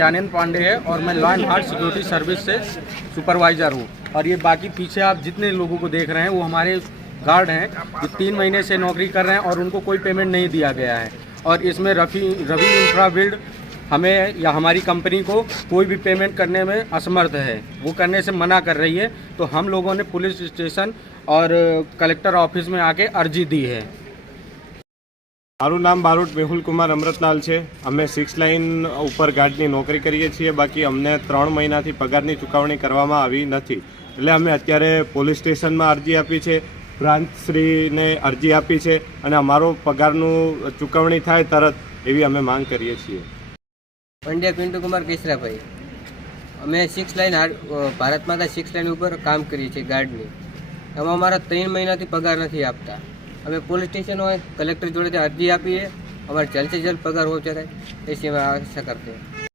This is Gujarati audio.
आनंद पांडे है और मैं लॉ एंड सिक्योरिटी सर्विस से सुपरवाइजर हूँ। और ये बाकी पीछे आप जितने लोगों को देख रहे हैं, वो हमारे गार्ड हैं, जो तीन महीने से नौकरी कर रहे हैं और उनको कोई पेमेंट नहीं दिया गया है। और इसमें रफी, रवि इंफ्रा बिल्ड हमें या हमारी कंपनी को कोई भी पेमेंट करने में असमर्थ है। वो करने से मना कर रही है तो हम लोगों ने पुलिस स्टेशन और कलेक्टर ऑफ़िस में आके अर्जी दी है। મારું નામ બારોટ મેહુલ કુમાર અમૃતલાલ છે. અમે સિક્સ લાઇન ઉપર ગાર્ડની નોકરી કરીએ છીએ. બાકી અમને ત્રણ મહિનાથી પગારની ચૂકવણી કરવામાં આવી નથી. એટલે અમે અત્યારે પોલીસ સ્ટેશનમાં અરજી આપી છે. પ્રાંતશ્રીને અરજી આપી છે અને અમારો પગારનું ચૂકવણી થાય તરત એવી અમે માંગ કરીએ છીએ. પંડ્યા પિન્ટુ કુમાર કેસરાભાઈ, અમે સિક્સ લાઇન ભારત માતા સિક્સ લાઇન ઉપર કામ કરીએ છીએ ગાર્ડની. એમાં અમારા ત્રણ મહિનાથી પગાર નથી આપતા. અમે પોલીસ સ્ટેશન હોય, કલેક્ટર જોડે અરજી આપીએ, અમારે જલ્દ સે જલ્દ પગાર હોવો चाहिए એ हम आशा करते हैं